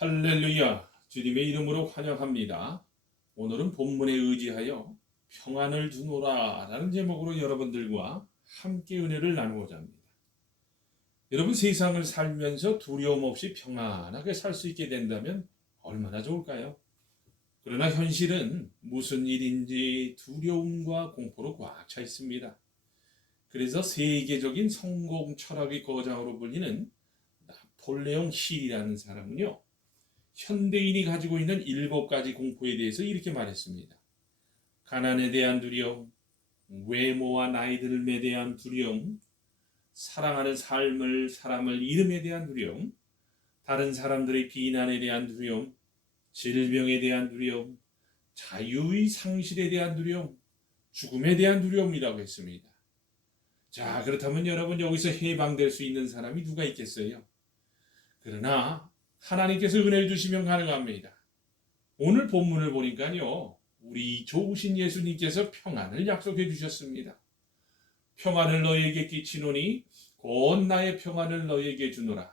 할렐루야, 주님의 이름으로 환영합니다. 오늘은 본문에 의지하여 평안을 주노라 라는 제목으로 여러분들과 함께 은혜를 나누고자 합니다. 여러분, 세상을 살면서 두려움 없이 평안하게 살 수 있게 된다면 얼마나 좋을까요? 그러나 현실은 무슨 일인지 두려움과 공포로 꽉 차 있습니다. 그래서 세계적인 성공 철학의 거장으로 불리는 나폴레옹 힐이라는 사람은요, 현대인이 가지고 있는 7가지 공포에 대해서 이렇게 말했습니다. 가난에 대한 두려움, 외모와 나이 들음에 대한 두려움, 사랑하는 사람을 잃음에 대한 두려움, 다른 사람들의 비난에 대한 두려움, 질병에 대한 두려움, 자유의 상실에 대한 두려움, 죽음에 대한 두려움이라고 했습니다. 자, 그렇다면 여러분, 여기서 해방될 수 있는 사람이 누가 있겠어요? 그러나 하나님께서 은혜를 주시면 가능합니다. 오늘 본문을 보니까요, 우리 좋으신 예수님께서 평안을 약속해 주셨습니다. 평안을 너희에게 끼치노니 곧 나의 평안을 너희에게 주노라.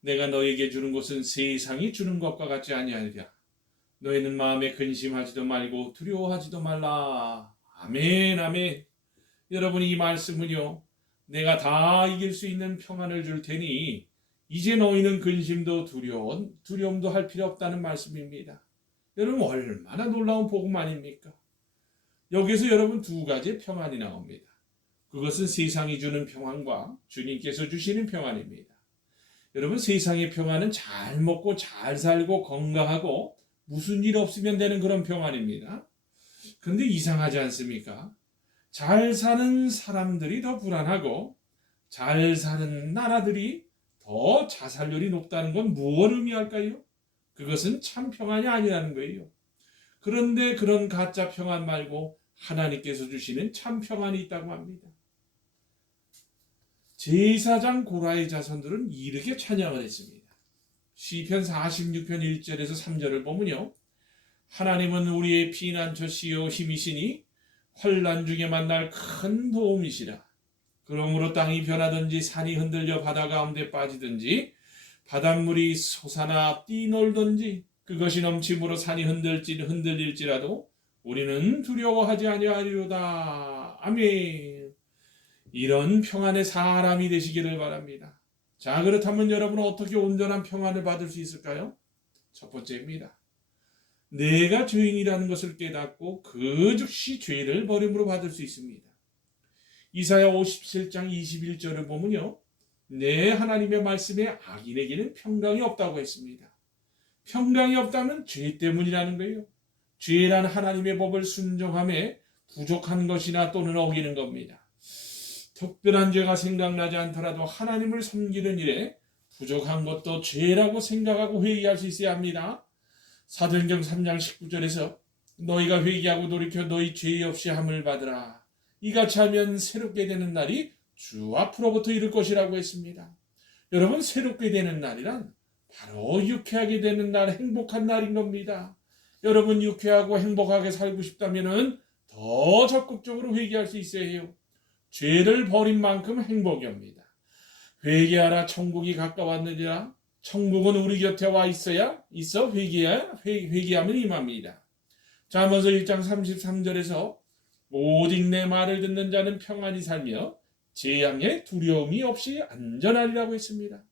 내가 너희에게 주는 것은 세상이 주는 것과 같지 아니하리라. 너희는 마음에 근심하지도 말고 두려워하지도 말라. 아멘, 아멘. 여러분, 이 말씀은요, 내가 다 이길 수 있는 평안을 줄 테니 이제 너희는 근심도 두려움도 할 필요 없다는 말씀입니다. 여러분, 얼마나 놀라운 복음 아닙니까? 여기서 여러분 2가지의 평안이 나옵니다. 그것은 세상이 주는 평안과 주님께서 주시는 평안입니다. 여러분, 세상의 평안은 잘 먹고 잘 살고 건강하고 무슨 일 없으면 되는 그런 평안입니다. 그런데 이상하지 않습니까? 잘 사는 사람들이 더 불안하고 잘 사는 나라들이 더 자살률이 높다는 건 무엇을 의미할까요? 그것은 참 평안이 아니라는 거예요. 그런데 그런 가짜 평안 말고 하나님께서 주시는 참 평안이 있다고 합니다. 제사장 고라의 자손들은 이렇게 찬양을 했습니다. 시편 46편 1절에서 3절을 보면요, 하나님은 우리의 피난처시요 힘이시니 환난 중에 만날 큰 도움이시라. 그러므로 땅이 변하든지 산이 흔들려 바다 가운데 빠지든지 바닷물이 솟아나 뛰놀든지 그것이 넘침으로 산이 흔들릴지라도 우리는 두려워하지 아니하리로다. 아멘. 이런 평안의 사람이 되시기를 바랍니다. 자, 그렇다면 여러분은 어떻게 온전한 평안을 받을 수 있을까요? 첫 번째입니다. 내가 죄인이라는 것을 깨닫고 그 즉시 죄를 버림으로 받을 수 있습니다. 이사야 57장 21절을 보면요, 내 하나님의 말씀에 악인에게는 평강이 없다고 했습니다. 평강이 없다면 죄 때문이라는 거예요. 죄란 하나님의 법을 순종함에 부족한 것이나 또는 어기는 겁니다. 특별한 죄가 생각나지 않더라도 하나님을 섬기는 일에 부족한 것도 죄라고 생각하고 회개할 수 있어야 합니다. 사도행전 3장 19절에서 너희가 회개하고 돌이켜 너희 죄 없이 함을 받으라. 이같이 하면 새롭게 되는 날이 주 앞으로부터 이를 것이라고 했습니다. 여러분, 새롭게 되는 날이란 바로 유쾌하게 되는 날, 행복한 날인 겁니다. 여러분, 유쾌하고 행복하게 살고 싶다면 더 적극적으로 회개할 수 있어야 해요. 죄를 버린 만큼 행복이 옵니다. 회개하라, 천국이 가까웠느니라. 천국은 우리 곁에 와 있어 회개하면 임합니다. 잠언서 1장 33절에서 오직 내 말을 듣는 자는 평안히 살며 재앙에 두려움이 없이 안전하리라고 했습니다.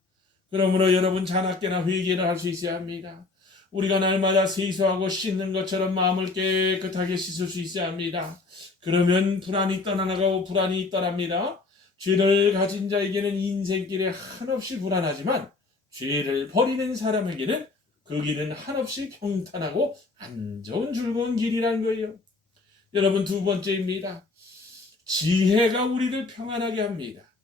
그러므로 여러분, 자나깨나 회개를 할 수 있어야 합니다. 우리가 날마다 세수하고 씻는 것처럼 마음을 깨끗하게 씻을 수 있어야 합니다. 그러면 불안이 떠나가고 불안이 떠납니다. 죄를 가진 자에게는 인생길에 한없이 불안하지만 죄를 버리는 사람에게는 그 길은 한없이 평탄하고 안좋은 즐거운 길이라는 거예요. 여러분, 2번째입니다. 지혜가 우리를 평안하게 합니다.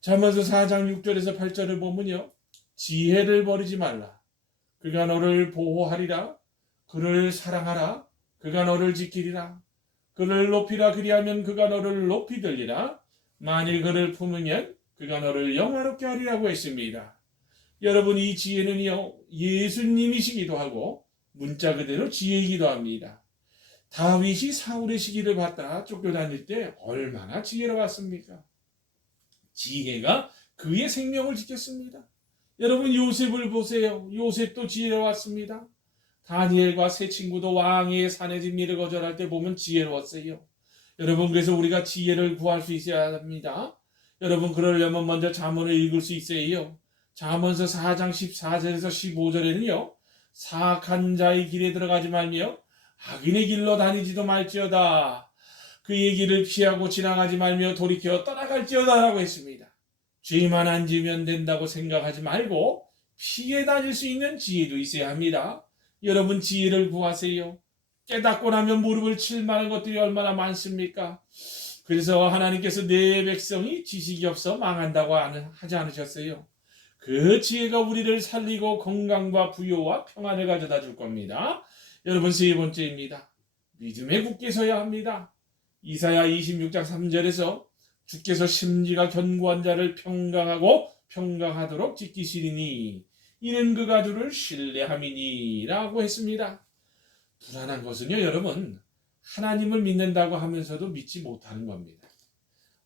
잠언서 4장 6절에서 8절을 보면요, 지혜를 버리지 말라. 그가 너를 보호하리라. 그를 사랑하라. 그가 너를 지키리라. 그를 높이라. 그리하면 그가 너를 높이 들리라. 만일 그를 품으면 그가 너를 영화롭게 하리라고 했습니다. 여러분, 이 지혜는요, 예수님이시기도 하고 문자 그대로 지혜이기도 합니다. 다윗이 사울의 시기를 받다 쫓겨다닐 때 얼마나 지혜로웠습니까? 지혜가 그의 생명을 지켰습니다. 여러분 요셉을 보세요. 요셉도 지혜로웠습니다. 다니엘과 세 친구도 왕의 산의 진미를 거절할 때 보면 지혜로웠어요. 여러분 그래서 우리가 지혜를 구할 수 있어야 합니다. 여러분 그러려면 먼저 잠언을 읽을 수 있어요. 잠언서 4장 14절에서 15절에는요. 사악한 자의 길에 들어가지 말며 악인의 길로 다니지도 말지어다. 그의 길을 피하고 지나가지 말며 돌이켜 떠나갈지어다 라고 했습니다. 죄만 안 지면 된다고 생각하지 말고 피해 다닐 수 있는 지혜도 있어야 합니다. 여러분 지혜를 구하세요. 깨닫고 나면 무릎을 칠 만한 것들이 얼마나 많습니까? 그래서 하나님께서 내 백성이 지식이 없어 망한다고 하지 않으셨어요. 그 지혜가 우리를 살리고 건강과 부요와 평안을 가져다 줄 겁니다. 여러분 세 번째입니다. 믿음에 굳게 서야 합니다. 이사야 26장 3절에서 주께서 심지가 견고한 자를 평강하도록 지키시리니 이는 그가 주를 신뢰함이니 라고 했습니다. 불안한 것은요 여러분 하나님을 믿는다고 하면서도 믿지 못하는 겁니다.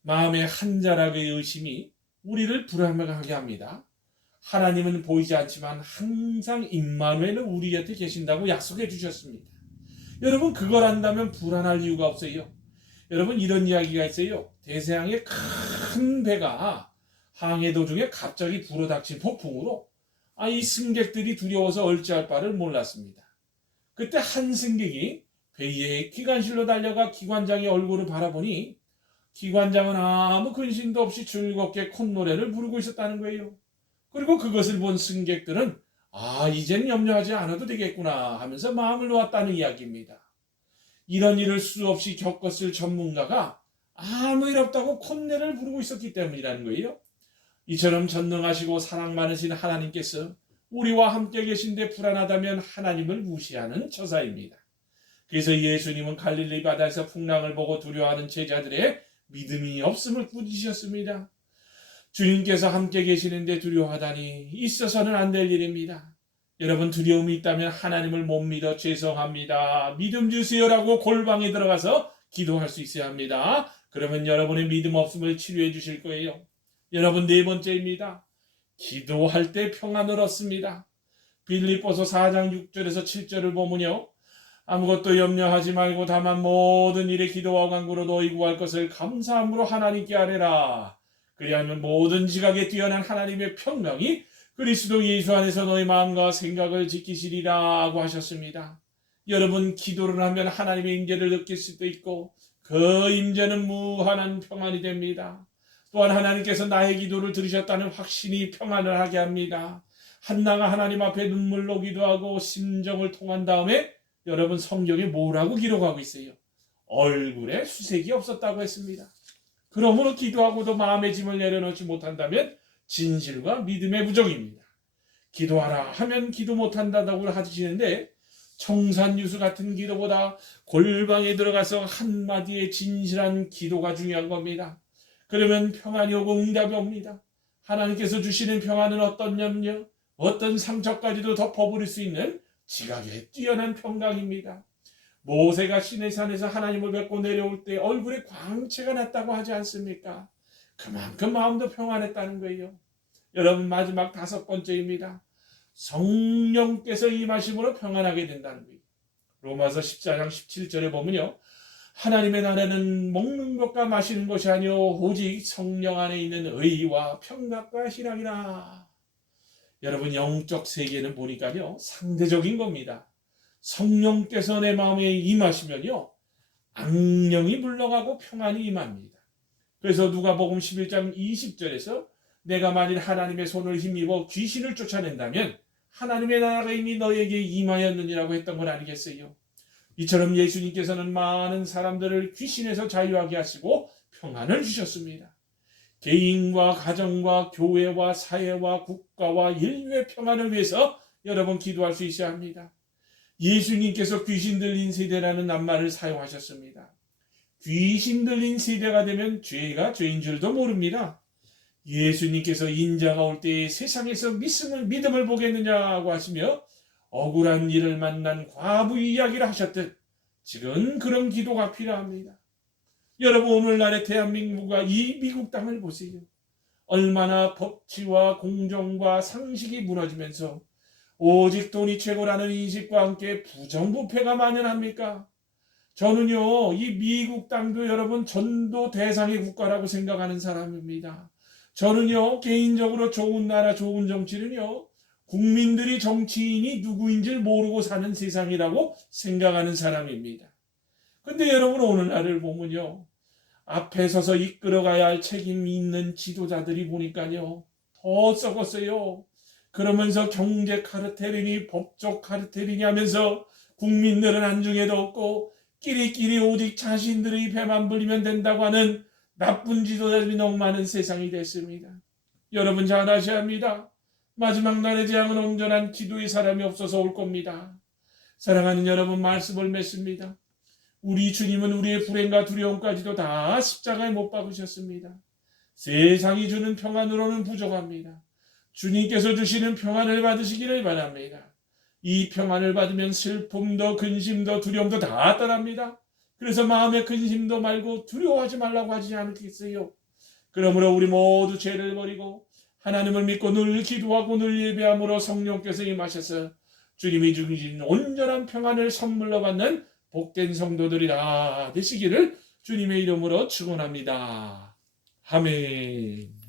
마음의 한 자락의 의심이 우리를 불안하게 합니다. 하나님은 보이지 않지만 항상 임마누엘은 우리 곁에 계신다고 약속해 주셨습니다. 여러분 그걸 안다면 불안할 이유가 없어요. 여러분 이런 이야기가 있어요. 대서양의 큰 배가 항해 도중에 갑자기 불어닥친 폭풍으로 이 승객들이 두려워서 어찌할 바를 몰랐습니다. 그때 한 승객이 배의 기관실로 달려가 기관장의 얼굴을 바라보니 기관장은 아무 근심도 없이 즐겁게 콧노래를 부르고 있었다는 거예요. 그리고 그것을 본 승객들은 이젠 염려하지 않아도 되겠구나 하면서 마음을 놓았다는 이야기입니다. 이런 일을 수없이 겪었을 전문가가 아무 일 없다고 콧노래를 부르고 있었기 때문이라는 거예요. 이처럼 전능하시고 사랑 많으신 하나님께서 우리와 함께 계신데 불안하다면 하나님을 무시하는 처사입니다. 그래서 예수님은 갈릴리 바다에서 풍랑을 보고 두려워하는 제자들의 믿음이 없음을 꾸짖으셨습니다. 주님께서 함께 계시는데 두려워하다니 있어서는 안 될 일입니다. 여러분 두려움이 있다면 하나님을 못 믿어 죄송합니다. 믿음 주세요라고 골방에 들어가서 기도할 수 있어야 합니다. 그러면 여러분의 믿음 없음을 치료해 주실 거예요. 여러분 네 번째입니다. 기도할 때 평안을 얻습니다. 빌립보서 4장 6절에서 7절을 보면요. 아무것도 염려하지 말고 다만 모든 일에 기도와 간구로 너희 구할 것을 감사함으로 하나님께 아뢰라. 그리하면 모든 지각에 뛰어난 하나님의 평강이 그리스도 예수 안에서 너희 마음과 생각을 지키시리라고 하셨습니다. 여러분 기도를 하면 하나님의 임재를 느낄 수도 있고 그 임재는 무한한 평안이 됩니다. 또한 하나님께서 나의 기도를 들으셨다는 확신이 평안을 하게 합니다. 한나가 하나님 앞에 눈물로 기도하고 심정을 통한 다음에 여러분 성경에 뭐라고 기록하고 있어요? 얼굴에 수색이 없었다고 했습니다. 그러므로 기도하고도 마음의 짐을 내려놓지 못한다면 진실과 믿음의 부족입니다. 기도하라 하면 기도 못한다고 하시는데 청산유수 같은 기도보다 골방에 들어가서 한마디의 진실한 기도가 중요한 겁니다. 그러면 평안이 오고 응답이 옵니다. 하나님께서 주시는 평안은 어떤 염려, 어떤 상처까지도 덮어버릴 수 있는 지각에 뛰어난 평강입니다. 모세가 시내산에서 하나님을 뵙고 내려올 때 얼굴에 광채가 났다고 하지 않습니까? 그만큼 마음도 평안했다는 거예요. 여러분 마지막 5번째입니다. 성령께서 임하심으로 평안하게 된다는 거예요. 로마서 14장 17절에 보면요. 하나님의 나라는 먹는 것과 마시는 것이 아니요 오직 성령 안에 있는 의와 평강과 희락이라. 여러분 영적 세계는 보니까요 상대적인 겁니다. 성령께서 내 마음에 임하시면요 악령이 물러가고 평안이 임합니다. 그래서 누가복음 11장 20절에서 내가 만일 하나님의 손을 힘입어 귀신을 쫓아낸다면 하나님의 나라가 이미 너에게 임하였느니라고 했던 건 아니겠어요? 이처럼 예수님께서는 많은 사람들을 귀신에서 자유하게 하시고 평안을 주셨습니다. 개인과 가정과 교회와 사회와 국가와 인류의 평안을 위해서 여러분 기도할 수 있어야 합니다. 예수님께서 귀신 들린 세대라는 낱말을 사용하셨습니다. 귀신 들린 세대가 되면 죄가 죄인 줄도 모릅니다. 예수님께서 인자가 올 때 세상에서 믿음을 보겠느냐고 하시며 억울한 일을 만난 과부 이야기를 하셨듯 지금 그런 기도가 필요합니다. 여러분 오늘날의 대한민국과 이 미국 땅을 보세요. 얼마나 법치와 공정과 상식이 무너지면서 오직 돈이 최고라는 인식과 함께 부정부패가 만연합니까? 저는요, 이 미국 땅도 여러분 전도 대상의 국가라고 생각하는 사람입니다. 저는요, 개인적으로 좋은 나라, 좋은 정치는요, 국민들이 정치인이 누구인지 모르고 사는 세상이라고 생각하는 사람입니다. 근데 여러분 오늘날을 보면요, 앞에 서서 이끌어가야 할 책임이 있는 지도자들이 보니까요, 더 썩었어요. 그러면서 경제 카르텔이니 법적 카르텔이니 하면서 국민들은 안중에도 없고 끼리끼리 오직 자신들의 배만 불리면 된다고 하는 나쁜 지도자들이 너무 많은 세상이 됐습니다. 여러분 잘 아셔야 합니다. 마지막 날의 재앙은 온전한 기도의 사람이 없어서 올 겁니다. 사랑하는 여러분, 말씀을 맺습니다. 우리 주님은 우리의 불행과 두려움까지도 다 십자가에 못 박으셨습니다. 세상이 주는 평안으로는 부족합니다. 주님께서 주시는 평안을 받으시기를 바랍니다. 이 평안을 받으면 슬픔도 근심도 두려움도 다 떠납니다. 그래서 마음의 근심도 말고 두려워하지 말라고 하지 않겠어요? 그러므로 우리 모두 죄를 버리고 하나님을 믿고 늘 기도하고 늘 예배함으로 성령께서 임하셔서 주님이 주신 온전한 평안을 선물로 받는 복된 성도들이 다 되시기를 주님의 이름으로 축원합니다. 아멘.